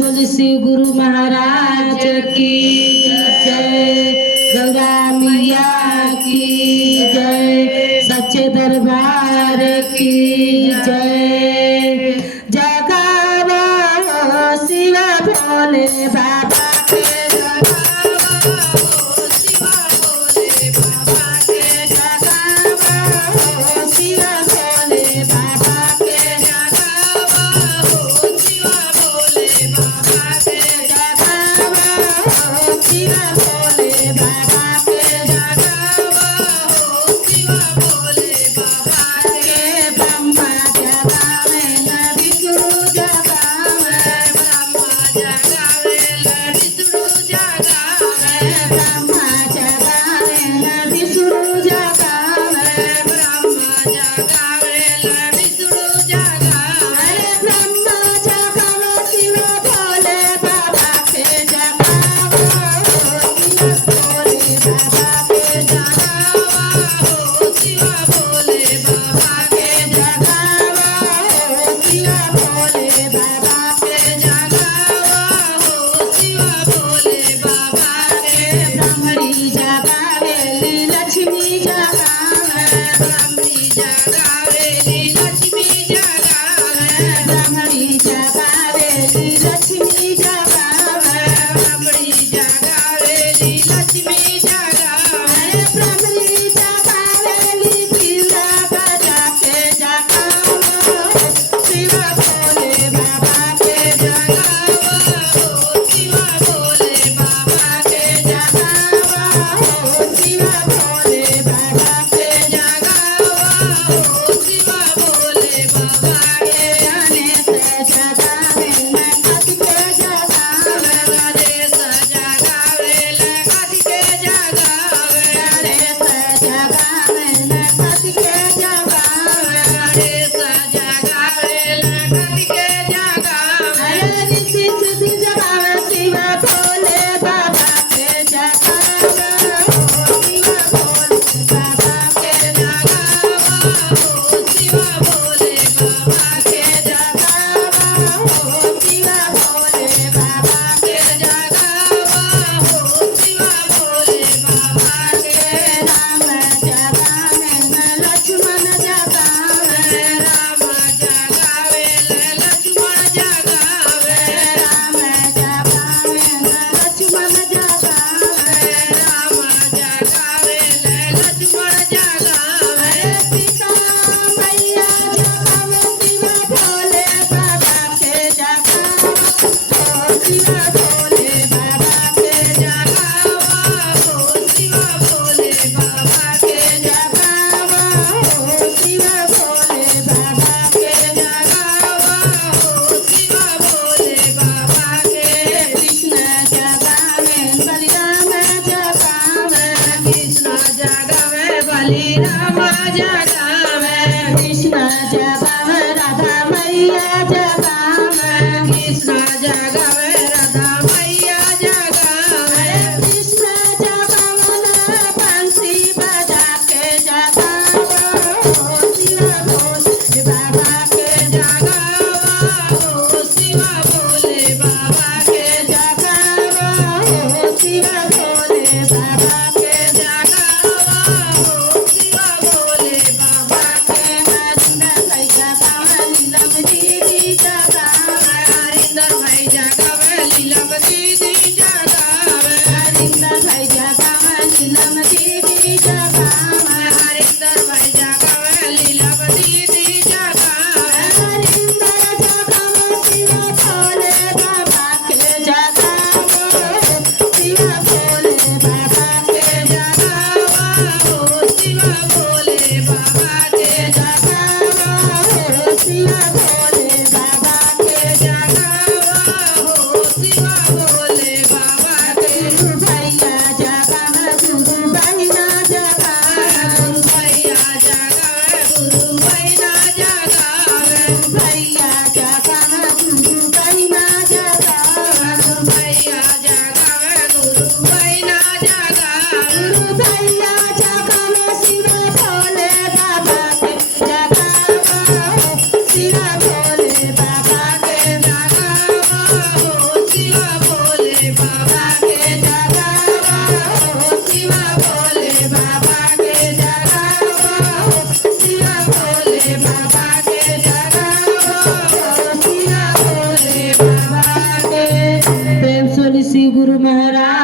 बोली श्री गुरु महाराज की जय, गौरा मैया की जय, सच्चे दरबार की जय। जगावो शिव भोले बाबा के, जगावो शिव भोले बाबा के, जगावो शिव भोले बाबा के, जगावो शिव भोले बाबा के, जगावो शिव भोले बाबा के, जगावो शिव भोले बाबा के। ब्रह्मा जगावे विष्णु जगावे, ब्रह्मा जगावे विष्णु जगावे, ब्रह्मा जगावे विष्णु जगावे, ब्रह्मा जगावे विष्णु जगावे, ब्रह्मा जगावे शिव भोले बाबा के, जगावो शिव भोले बाबा के, जगावो शिव भोले बाबा के, जगावो शिव भोले बाबा के, जगावो शिव भोले बाबा के। ब्रह्मणी जगावे लक्ष्मी जगावे, ब्रह्मणी जगावे लक्ष्मी जगावे, ब्रह्मणी जगावे लक्ष्मी जगावे, ब्रह्मणी जगावे लक्ष्मी जगावे, ब्रह्मणी जगावे पीड़ा बजा के, जगावो शिव भोले बाबा के, जगावो शिव भोले बाबा के, जगावो शिव भोले बाबा के, जगावो शिव भोले बाबा के। गणेश जगावे गणपति के, जगावे गणेश जगावे गणपति के, जगावे गणेश जगावे गणपति के, जगावे गणेश जगावे गणपति के, जगावे ऋषि सिद्धि जगावे शिव भोले बाबा के, जगावो शिव भोले बाबा के, जगावो शिव भोले बाबा के, जगावो शिव भोले बाबा के, जगावो शिव भोले बाबा के। राम जगावे लक्ष्मण जगावे, राम जगावे लक्ष्मण जगावे, राम जगावे लक्ष्मण जगावे, राम जगावे लक्ष्मण जगावे। सीता मैया जगावे शिव भोले बाबा के, जगावो शिव भोले बाबा के, जगावो शिव भोले बाबा के, जगावो शिव भोले बाबा के, जगावो शिव भोले बाबा के। कृष्ण जगावे बलिराम जगावे, कृष्ण जगावे बलिराम जगावे, कृष्ण जगावे राधा मैया जगावे, कृष्ण जगावे राधा मैया जगावे, कृष्ण जगावे बंसी बजा के, जगावो शिव भोले बाबा के, जगावो शिव भोले बाबा के, जगावो शिव भोले बाबा के, जगावो शिव भोले बाबा के। हरिंदर भाई जगावे नीलम दीदी जगावे, हरिंदर भाई जगावे नीलम दीदी जगावे, हरिंदर भाई जगावे नीलम दीदी जगावे, हरिंदर भाई जगावे नीलम दीदी जगावे, हरिंदर जगावे शिव भोले बाबा के, जगावो शिव भोले बाबा के, जगावो शिव भोले बाबा के, जगावो शिव भोले बाबा के, जगावो शिव भोले बाबा शिव भोले बाबा के जगावो शिव भोले बाबा के जगावो शिव भोले बाबा के। प्रेम सोनी श्री गुरु महाराज।